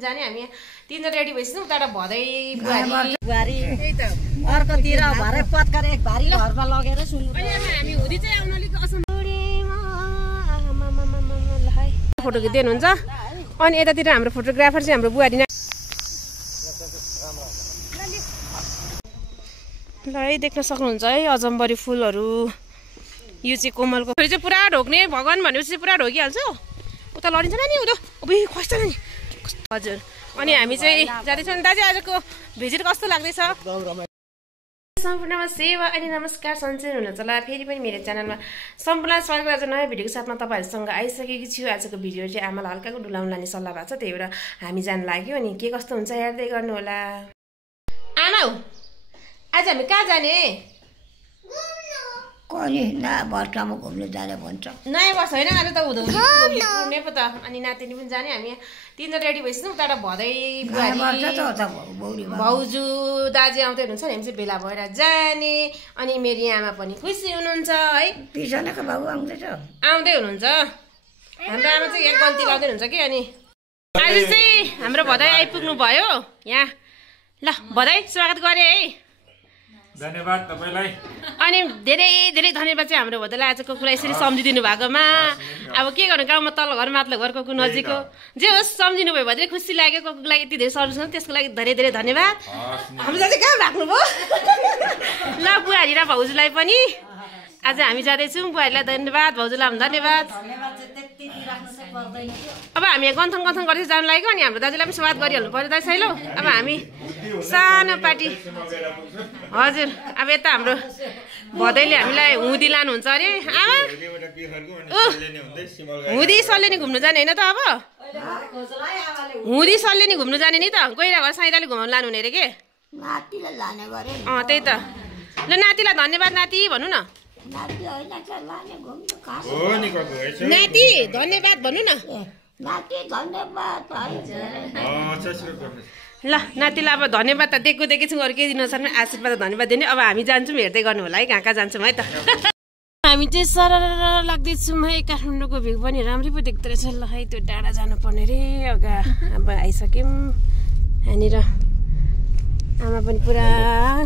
जाने हामी तीनजना रेडी भइसक्यौँ उताबाट भदै बुहारी त्यही त अर्कोतिर भरे पत्कर एक भारी घरमा लगेर सुन्नु हामी हुदी चाहिँ आउन अलिक फोटो खिच्दिनुहुन्छ अनि यतातिर हाम्रो फोटोग्राफर चाहिँ हाम्रो बुहारी ल है देख्न सक्नुहुन्छ है अजम्बरी फुलहरू यो चाहिँ कोमलको फेरि चाहिँ पुरा ढोक्ने भगवान भनेपछि पुरा ढोकिहाल्छ उता लडिन्छ नि उता अब खस्छ नि हजुर अनि हामी चाहिँ जाँदैछौँ दाजु आजको भिजिट कस्तो लाग्दैछ सम्पूर्णमा सेवा अनि नमस्कार सन्चै हुनुहुन्छ होला फेरि पनि मेरो च्यानलमा सम्पूर्ण स्वागत आज नयाँ भिडियोको साथमा तपाईँहरूसँग आइसकेकी छु आजको भिडियो चाहिँ आमालाई हल्काको डुलाउन लाने सल्लाह भएको छ त्यही भएर हामी जान लाग्यो अनि के कस्तो हुन्छ हेर्दै गर्नु होला आमा आज हामी कहाँ जाने कहिले ना वर्षमा घुम्न जाने भन्छ नयाँ वर्ष होइन आज त हुँदै पो त अनि नातिनी पनि जाने हामी तीनजना रेडी भइसक्यौँ उताबाट भदै भाउजू दाजु आउँदै हुनुहुन्छ नि हामी चाहिँ भेला भएर जाने अनि मेरी आमा पनि खुसी हुनुहुन्छ है पिसनाको बाबु आउँदैछ आउँदै हुनुहुन्छ हाम्रो आमा चाहिँ यहाँ गन्ती लाउँदै हुनुहुन्छ कि अनि आज चाहिँ हाम्रो भदै आइपुग्नु भयो यहाँ ल भदै स्वागत गरे है धन्यवाद तपाईलाई अनि धेरै धेरै धन्यवाद चाहिँ हाम्रो भदैलाई आजको कुरा यसरी सम्झिदिनु भएकोमा अब के गर्नु गाउँमा तल घर माथि घरको नजिकको जे होस् सम्झिनु भयो भने खुसी लाग्यो कोको लागि यति धेरै सर्भिस गर्नु त्यसको लागि धेरै धेरै धन्यवाद हाम्रो दाजु कहाँ राख्नुभयो ल बुहारी र भाउजूलाई पनि आज हामी जाँदैछौँ बुहारीलाई धन्यवाद भाउजूलाई पनि धन्यवाद अब हामी गन्थन गर्दै जानु लाग्यो अनि हाम्रो दाजुलाई पनि स्वागत गरिहाल्नु पर्यो दाइ छैन अब हामी सानो पार्टी हजुर अब यता हाम्रो भदैले हामीलाई हुँदी लानुहुन्छ अरे आमा हुँदी सल्ले नि घुम्नु जाने होइन त अब हुँदी सल्ले नि घुम्नु जाने नि त गइरा घर साइदाले घुमाउनु लानु हुने अरे के त्यही त ल नातिलाई धन्यवाद नाति भन्नु न नाति धन्यवाद भन्नु न ल नातिलाई अब धन्यवाद त दिएको छौँ अरू केही दिन सक्ने आशीर्वाद धन्यवाद दिने अब हामी जान्छौँ हेर्दै गर्नु होला है कहाँ कहाँ जान्छौँ है त हामी चाहिँ सरर लाग्दैछौँ है काठमाडौँको भ्यू पनि राम्रै पो देख्दो रहेछ ल है त्यो डाँडा जानुपर्ने रे अगा अब आइसक्यौँ यहाँनिर आमा पनि पुरा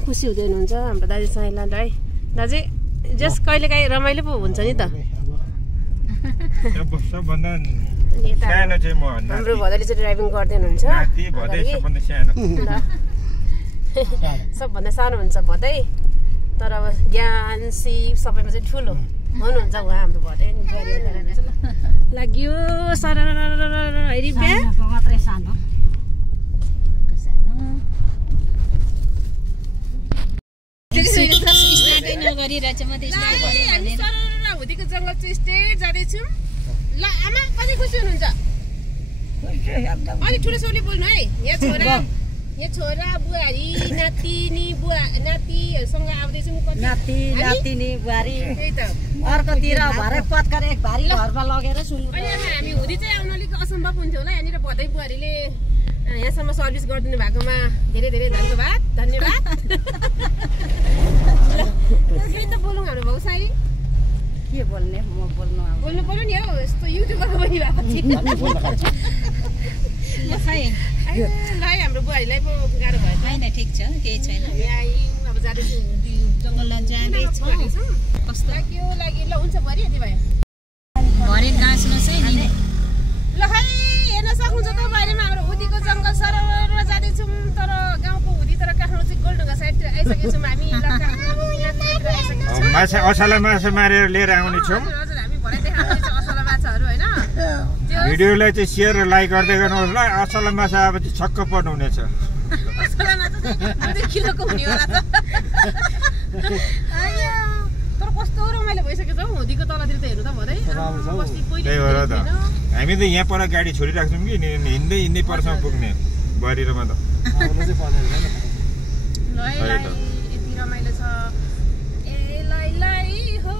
खुसी हुँदै हुनुहुन्छ हाम्रो दाजु साइला है दाजु जस कहिलेकाहीँ रमाइलो पो हुन्छ नि त हाम्रो भदैले चाहिँ ड्राइभिङ गर्दै हुनुहुन्छ सबभन्दा सानो हुन्छ भदै तर अब ज्ञान सिप सबैमा चाहिँ ठुलो हुनुहुन्छ उहाँ हाम्रो भदै लाग्यो सर हेरी मात्रै सानो हुँदीको जङ्गल चाहिँ स्टेट जाँदैछौँ ल आमा कति खुसी हुनुहुन्छ अलिक ठुलो सोले बोल्नु है यहाँ छोरा बुहारी नातिनी नातिहरूसँग आउँदैछौँ नाति नातिनी बुहारी त्यही त अर्कोतिर भरे पत्कर एक भारी घरमा लगेर सुन्नु अनि हामी हुँदी चाहिँ आउन अलिक असम्भव हुन्थ्यो होला यहाँनिर भदै बुहारीले यहाँसम्म सर्भिस गरिदिनु भएकोमा धेरै धेरै धन्यवाद फेरि त बोलौँ हाम्रो भाउ साई के बोल्ने म बोल्नु पर्यो नि हौ यस्तो युट्युबरमा पनि भएको थियो हाम्रो बुहारीलाई पो गाह्रो भयो होइन ठिक छ केही छैन अब जाँदैछौँ जङ्गल जाँदैछौँ कस्तो लाग्यो ल हुन्छ बुहारी यति भयो भरे गाँच्नुहोस् है नि ल खै हेर्न सक्नुहुन्छ त बाहिरमा हाम्रो हुदीको जङ्गल सरर जाँदैछौँ तर गाउँको हुदी तर काठमाडौँ चाहिँ गोलढुङ्गा साइडतिर आइसकेको छौँ हामी असला माछा मारेर लिएर आउने छौँ हजुर हामी भरे देखाउँदैछ असला माछाहरू होइन भिडियोलाई चाहिँ सेयर र लाइक गर्दै गर्नुहोस् ल असला माछा अब चाहिँ छक्क पर्नु हुनेछ असला माछा चाहिँ किलोको हुने होला त तर कस्तो रमाइलो भइसकेको छ हौ हुदीको तलतिर त हेर्नु त भदै त्यही भएर त हामी त यहाँ पर गाडी छोडिराख्छौँ कि हिँड्दै परसम्म पुग्ने बुहारीमा त यति रमाइलो छ ए लाई हो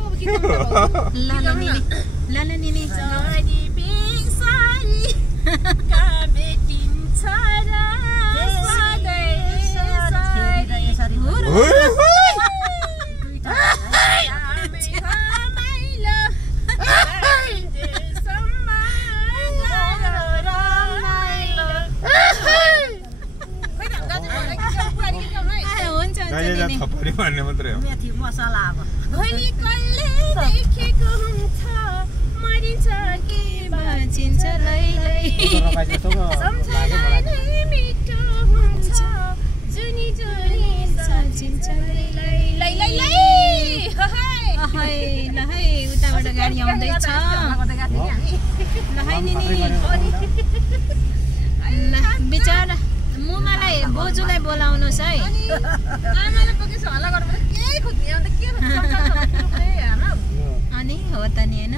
अनि भन्ने मात्रै हो मेथी मसला अब भोलि कसले देखेको हुन्छ मरिन्छ कि बाँचिन्छ लै लै सम्झना नै मिठो हुन्छ जुनी जुनी साँचिन्छ लै लै लै लै लै है ल है उताबाट गाडी आउँदैछ ल है निनी ल बिचारा मुमालाई बोजूलाई बोलाउनुहोस् है आमाले पकेछ हल्ला गर्नु केही खोज्ने अन्त के अनि हो त नि होइन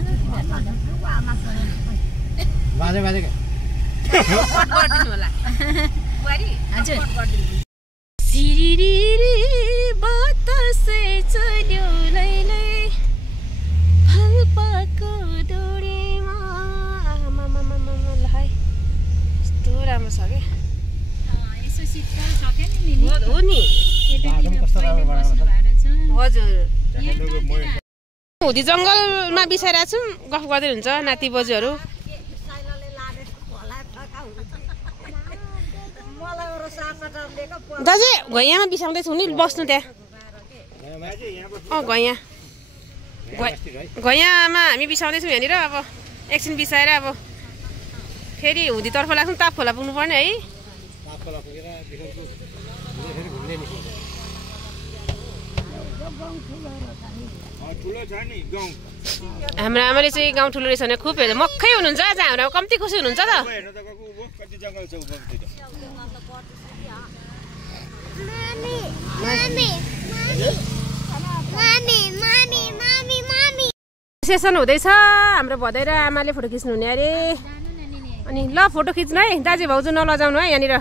बाजे बाजे गरिदिनु होला बुहारी हजुर सिरिरी बतासे चल्यो लै लै फलपाको डोरीमा ल है यस्तो राम्रो छ के यसो शीतल सक्यो नि निनी हो नि हजुर हुदी जङ्गलमा बिसाइरहेको छौँ गफ गर्दै हुन्छ नाति बज्यूहरू दाजु घैयामा बिसाउँदैछौँ नि बस्नु त्यहाँ घैया घैयामा हामी बिसाउँदैछौँ यहाँनिर अब एकछिन बिसाएर अब फेरि हुदीतर्फ लाग्छौँ ताप खोला पुग्नुपर्ने है हाम्रो आमाले चाहिँ गाउँ ठुलो रहेछ भने खुब हेर्छ मक्खै हुनुहुन्छ आज हाम्रो कम्ती खुसी हुनुहुन्छ त सेसन हुँदैछ हाम्रो भदै र आमाले फोटो खिच्नु हुने अरे अनि ल फोटो खिच्नु है दाजु भाउजू नलजाउनु है यहाँनिर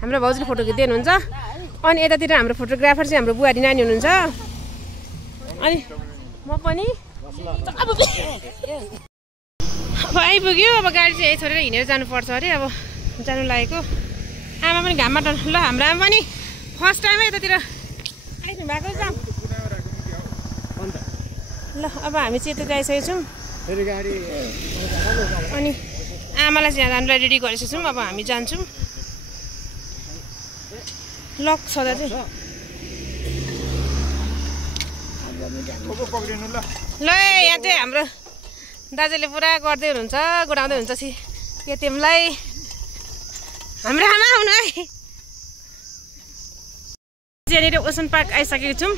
हाम्रो भाउजूले फोटो खिच्दै हुनुहुन्छ अनि यतातिर हाम्रो फोटोग्राफर चाहिँ हाम्रो बुहारी नानी हुनुहुन्छ अनि म पनि अब आइपुग्यो अब गाडी चाहिँ यही छोडेर हिँडेर जानुपर्छ अरे अब जानु लागेको आमा पनि घाममा ल हाम्रो आमा पनि फर्स्ट टाइम यतातिर आइपुग्नु भएको जाउँ ल अब हामी चाहिँ यता गइसकेको छौँ अनि आमालाई चाहिँ यहाँ जानुलाई रेडी गरिसकेको छौँ अब हामी जान्छौँ लक छ दाजु ल यहाँ चाहिँ हाम्रो दाजुले पुरा गर्दै हुनुहुन्छ गुडाउँदै हुन्छ केटिएमलाई हाम्रो आमा आउनु है यहाँनिर ओसन पार्क आइसकेको छौँ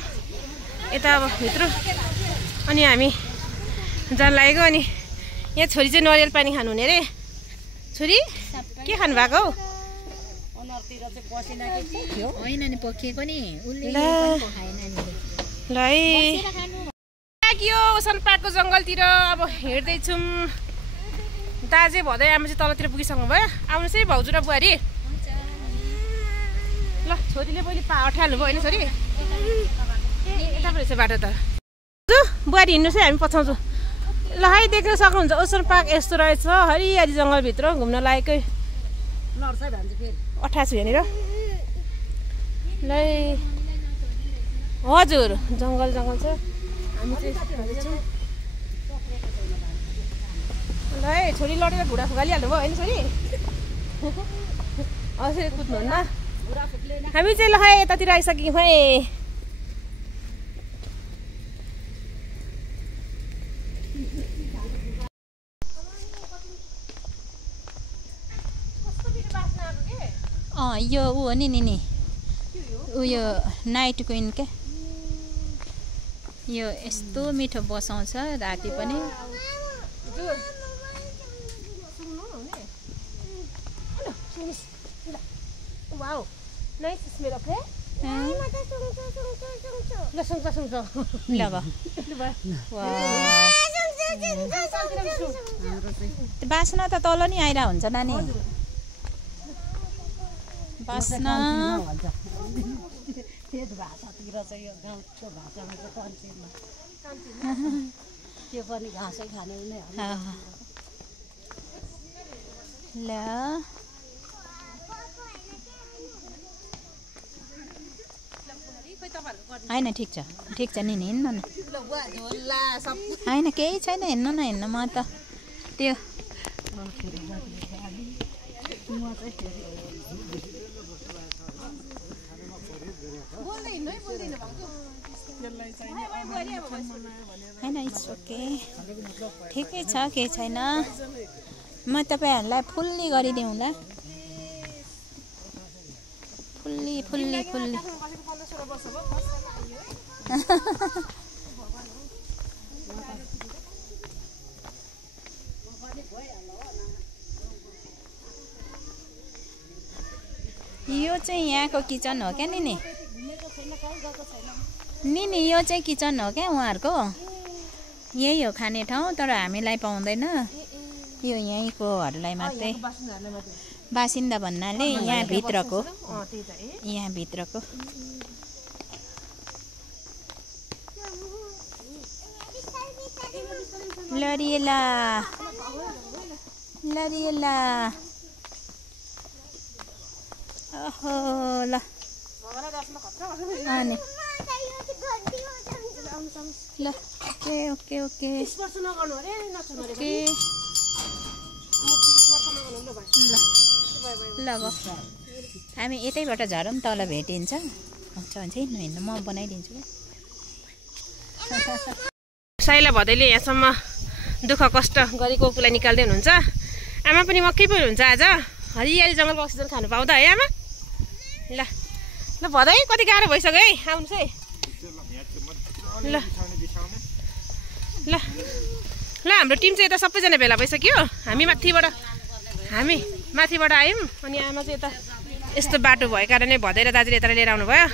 यता अब भित्र अनि हामी जान लागेको अनि यहाँ छोरी चाहिँ नरियल पानी खानुहुने अरे छोरी के खानु भएको हौ होइन नि पोखिएको नि ल लाग्यो ओसन पार्कको जङ्गलतिर अब हिँड्दैछौँ दाजे भदै आमा चाहिँ तलतिर पुगिसक्नु भयो आउनुहोस् है भाउजू र बुहारी ल छोरीले पहिले अठाल्नु भयो होइन छोरी यता रहेछ बाटो त बुहारी हिँड्नुहोस् है हामी पछाउँछौँ ल है देख्न सक्नुहुन्छ ओसन पार्क यस्तो रहेछ हरियाली जङ्गलभित्र घुम्न लागेकै अठाएको छु यहाँनिर ल हजुर जङ्गल जङ्गल छ हामी चाहिँ हिँड्दैछौँ ल है छोरी लडेर घुँडा फुगालिहाल्नु भयो होइन छोरी हजुर कुद्नुहुन्न हामी चाहिँ ल है यतातिर आइसक्यौँ है यो ऊ हो नि नि उयो नाइट क्विन क्या यो यस्तो मिठो बसाउँछ राति पनि Wow, nice smell of it. बास्ना त तल नि आइरा हुन्छ नानी बास्ना त्यो पनि घाँसै खाने नै ल होइन ठिक छ नि हिँड्नु न होइन केही छैन हिँड्नु न हिँड्नु म त त्यो होइन इट्स ओके ठिकै छ केही छैन म तपाईँहरूलाई फुल्ली गरिदिउँला फुल्ली फुल्ली फुल्ली यो चाहिँ यहाँको किचन हो क्या नि यो चाहिँ किचन हो क्या उहाँहरूको यही हो खाने ठाउँ तर हामीलाई पाउँदैन यो यहीँकोहरूलाई मात्रै बासिन्दा भन्नाले यहाँ भित्रको लरिएला ओहो ल अनि ल ओके ल अब हामी यतैबाट झरौँ तल भेटिन्छ हुन्छ हिँड्नु म बनाइदिन्छु साइला भदैले यहाँसम्म दुःख कष्ट गरी कोकुलाई निकाल्दै हुनुहुन्छ आमा पनि मक्कै पनि हुन्छ आज हरियाली जङ्गलको अक्सिजन खानु पाउँदा है आमा ल ल भदै कति गाह्रो भइसक्यो है आउनुहोस् है ल ल ल हाम्रो टिम चाहिँ यता सबैजना भेला भइसक्यो हामी माथिबाट आयौँ अनि आमा चाहिँ यता यस्तो बाटो भएको कारणले भदै र दाजुले यता लिएर आउनुभयो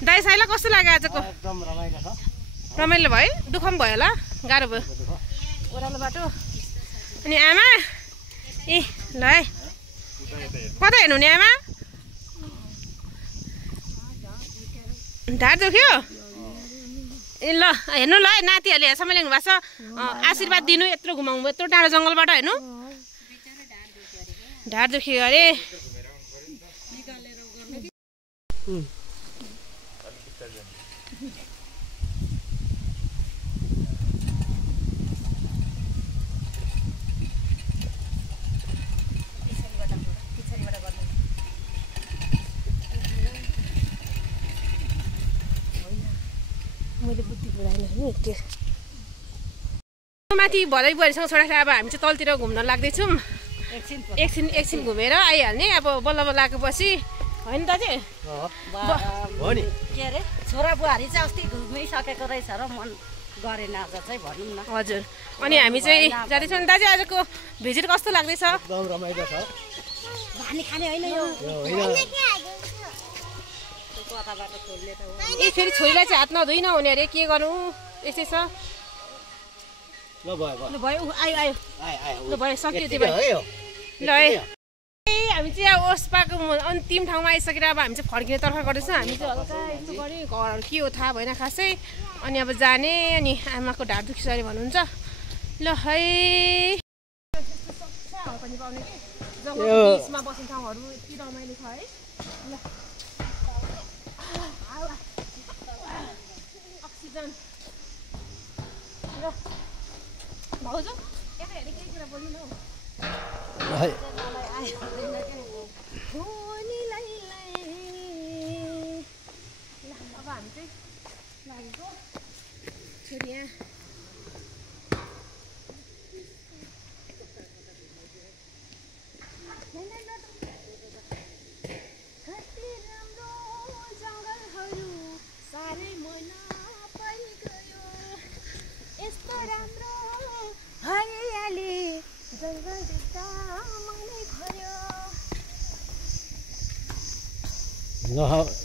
दाइ साइला कस्तो लाग्यो आजको रमाइलो भयो दुःख पनि भयो होला गाह्रो भयो ओह्रालो बाटो अनि आमा ए ल है कता हेर्नु नि आमा ढाड दुख्यो ए ल हेर्नु ल है नातिहरूले हेरसम्म ल्याउनु भएको छ आशीर्वाद दिनु यत्रो घुमाउनु भयो यत्रो टाढो जङ्गलबाट हेर्नु ढाड दुख्यो अरे मैले बुद्धि पुऱ्याएन नि के माथि भदै बुहारीसँग छोडेर अब हामी चाहिँ तलतिर घुम्न लाग्दैछौँ एकछिन घुमेर आइहाल्ने अब बल्ल बल्ल आएपछि होइन दाजु हो नि के अरे छोरा बुहारी चाहिँ अस्ति घुमिसकेको रहेछ र मन गरेन आज चाहिँ भनौँ न हजुर अनि हामी चाहिँ जाँदैछौँ दाजु आजको भिजिट कस्तो लाग्दैछ एकदम रमाइलो छ भानी खाने होइन यो ए फेरि छोरीलाई चाहिँ हात नधुइ नहुने अरे के गर्नु यस्तै छ ल भयो आयो ल भयो सक्यो त्यो भयो ल है हामी चाहिँ अब ओस्पाको अन्तिम ठाउँमा आइसकेर अब हामी चाहिँ फर्किने तर्फ गर्दैछौँ हामी चाहिँ हल्का यस्तो गऱ्यो घरहरू के हो थाहा भएन खासै अनि अब जाने अनि आमाको ढाड दुखिसक्यो अरे भन्नुहुन्छ ल है पनि पाउने कि जङ्गलको बिचमा बस्ने ठाउँहरू यति रमाइलो छ है ल अक्सिजन ल भाउजू यता हेर्ने केही कुरा बोल्नु न अब हामी चाहिँ लागेको छोरी यहाँ ल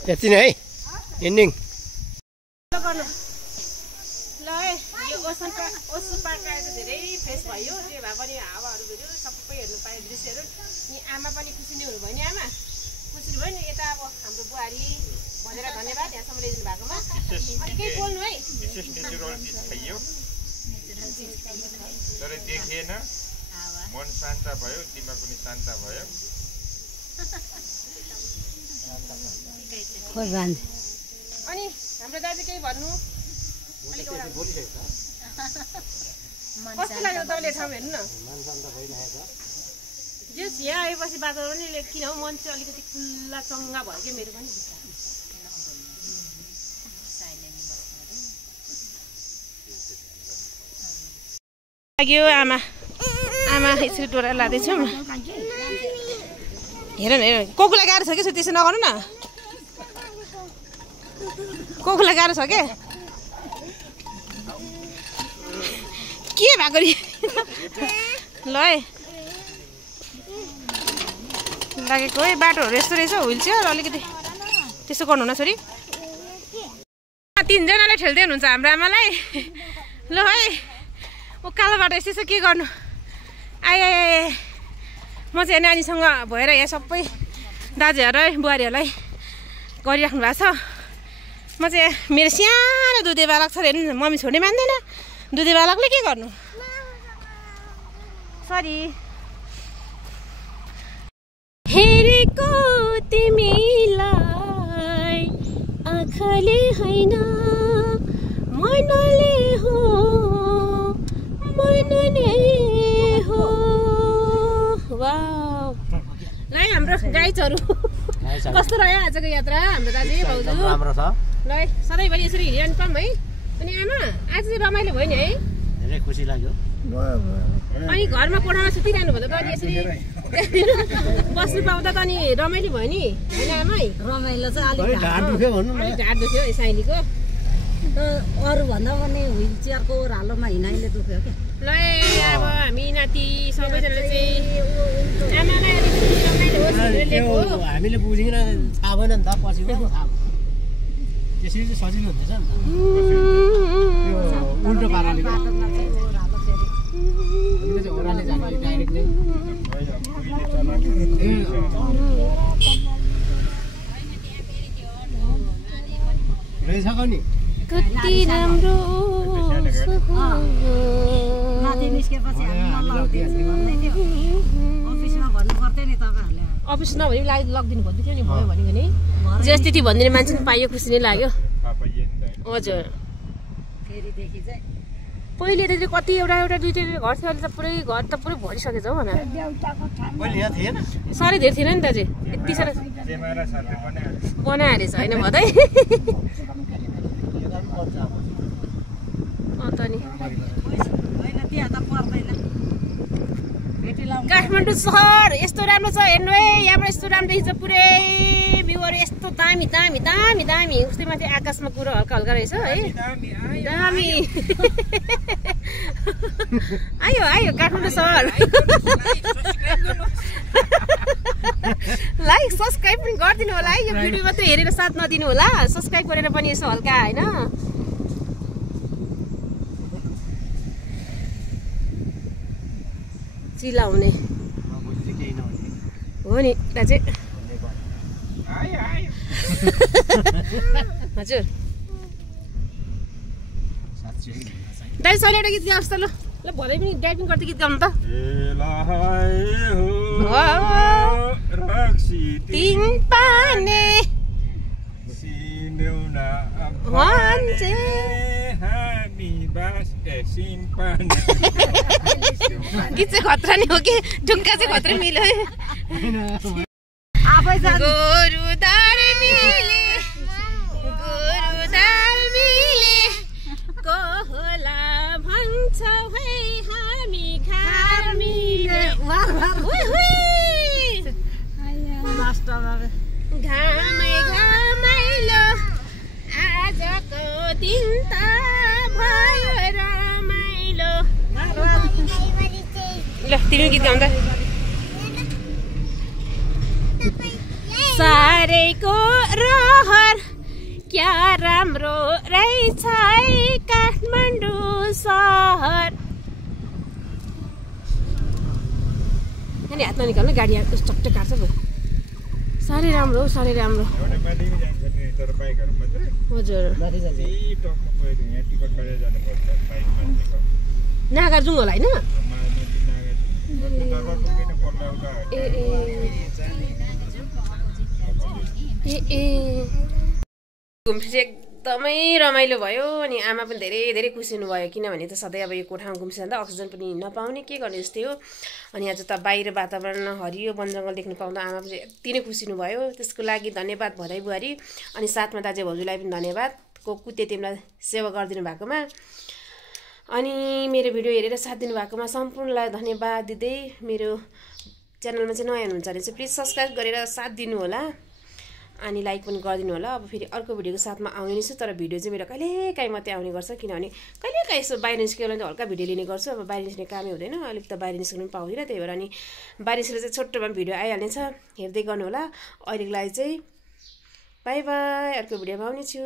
यति नै है एन्डिङ ल है यो ओसन पार्क आएर धेरै फ्रेस भयो त्यो भए पनि हावाहरू भेट्यो सबै हेर्नु पायो दृश्यहरू नि आमा पनि खुसी नै हुनुभयो नि आमा खुसी भयो नि यता अब हाम्रो बुहारी भनेर धन्यवाद यहाँसम्म ल्याइदिनु भएकोमा अनि केही बोल्नु है विशेष नेचुरल चिज खाइयो तर देखेन मन शान्त भयो दिमाग पनि शान्त भयो अनि हाम्रो दाजु केही भन्नु कस्तो लाग्यो तपाईँले ठाउँ हेर्नु न जस यहाँ आएपछि वातावरण किन हो मन चाहिँ अलिकति खुल्ला चङ्गा भयो क्या मेरो पनि लाग्यो आमा आमा यसरी डोरा लाँदैछौँ हेर न हेर कोकुलाई गाह्रो छ कि त्यसो नगर्नु न कोकुलाई गाह्रो छ के भएको नि ल है लागेको है बाटोहरू यस्तो रहेछ हुइल चेयर अलिकति त्यसो गर्नु न छोरी 3 जनाले ठेल्दै हुनुहुन्छ हाम्रो आमालाई ल है उकालो बाटो यसो के गर्नु आए म चाहिँ नानीसँग भएर यहाँ सबै दाजुहरू बुहारीहरूलाई गरिराख्नु भएको छ म चाहिँ मेरो सानो दुधे बालक छ हेर्नु मम्मी छोड्ने मान्दैन दुधे बालकले के गर्नु सरी हेरेको तिमीलाई आँखाले हैन मनले हो मनले हो वाउ ल हाम्रो गाइजहरू कस्तो रह्यो आजको यात्रा हाम्रो दाजु भाउजू राम्रो छ ल सधैँभरि यसरी हिँडिरहनु पाऊँ है अनि आमा आज चाहिँ रमाइलो भयो नि है धेरै खुसी लाग्यो अनि घरमा कोठामा सुतिरहनु भन्दा त अनि यसरी बस्नु पाउँदा त अनि रमाइलो भयो नि होइन आमा रमाइलो चाहिँ अलिक ढाड दुख्यो भन्नु न ढाड दुख्यो साइनीको अरू भन्दा पनि व्हिल चेयरको ओह्रालोमा हिँडाइले दुख्यो क्या ल अब हामी नाति सबैजनाले चाहिँ आमालाई अलिक रमाइलो होस् भनेर ल्याएको हो हामीले बुझिन थाहा भएन नि त पछि थाहा भयो त्यसरी चाहिँ सजिलो हुँदैछ नि त उल्टो पाराले हामीले चाहिँ ओह्राले जाने डाइरेक्ट नै रहेछ नि कति राम्रो माथि निस्केपछि अफिसमा भन्नु पर्थ्यो नि तपाईँहरूले अफिस नभए पनि लगिदिनु भन्दै थियो नि भयो भनेको नि जस त्यति भनिदिने मान्छे पनि पाइयो खुसी नै लाग्यो हजुर फेरिदेखि चाहिँ पहिले त कति एउटा दुईवटा घर थियो अहिले त पुरै घर त पुरै भरिसकेछ हौ भन मैले यहाँ थिएन साह्रै धेरै थिएन नि दाजु यति साह्रो बनाएर होइन भदै त नि होइन त्यहाँ त पर्दैन काठमाडौँ सहर यस्तो राम्रो छ हेर्नु है यहाँबाट यस्तो राम्रो देखिन्छ पुरै भ्यूहरू यस्तो दामी दामी दामी दामी उस्तै माथि आकाशमा कुरो हल्का हल्का रहेछ है दामी आयो आयो काठमाडौँ सहर लाइक सब्सक्राइब पनि गरिदिनु होला है यो भिडियो मात्रै हेरेर साथ नदिनु होला सब्सक्राइब गरेर पनि यसो हल्का होइन चिलाउने हो नि दाजु हजुर दाजु सर एउटा गीत गाउँछ त ल ल भरे पनि ड्राइभिङ गर्दै गीत गाउनु त तिन पाने गीत चाहिँ खतरा नि हो कि ढुङ्गा चाहिँ खतरा मिल्यो है गोरुदार मिले कोला भन्छौ है हामी खार मिले घामै घामाइलो आजको दिन त भयो रमाइलो ल तिमी गीत गाउँदा सारेको रहर क्या राम्रो रहेछ है काठमाडौँ सहर हात ननिकाल्नु गाडी चट्टै काट्छ पो साह्रै राम्रो हो साह्रै राम्रो हजुर नागार्जुङ होला होइन घुम्सी एकदमै रमाइलो भयो अनि आमा पनि धेरै धेरै खुसी हुनुभयो किनभने त सधैँ अब यो कोठामा घुम्सिरहँदा अक्सिजन पनि नपाउने के गर्ने जस्तै हो अनि आज त बाहिर वातावरण हरियो वन जङ्गल देख्नु पाउँदा आमा पनि यति नै खुसी हुनुभयो त्यसको लागि धन्यवाद भदै बुहारी अनि साथमा दाजु भाउजूलाई पनि धन्यवाद को कुते तिमीलाई सेवा गरिदिनु भएकोमा अनि मेरो भिडियो हेरेर साथ दिनुभएकोमा सम्पूर्णलाई धन्यवाद दिँदै मेरो च्यानलमा चाहिँ नयाँ हुनुहुन्छ भने चाहिँ प्लिज सब्सक्राइब गरेर साथ दिनु होला अनि लाइक पनि गरिदिनु होला। अब फेरि अर्को भिडियोको साथमा आउने नै छु, तर भिडियो चाहिँ मेरो कहिलेकाहीँ मात्रै आउने गर्छ, किनभने कहिलेकाहीँ यसो बाहिर निस्केको बेला हल्का भिडियो लिने गर्छु। अब बाहिर निस्किने कामै हुँदैन, अलिक त बाहिर निस्किनु पनि पाउँदिनँ, त्यही भएर अनि बाहिर निस्केर चाहिँ छोटोमा भिडियो आइहाल्नेछ, हेर्दै गर्नु होला। अहिलेको लागि चाहिँ बाई बाई, अर्को भिडियोमा आउने छु।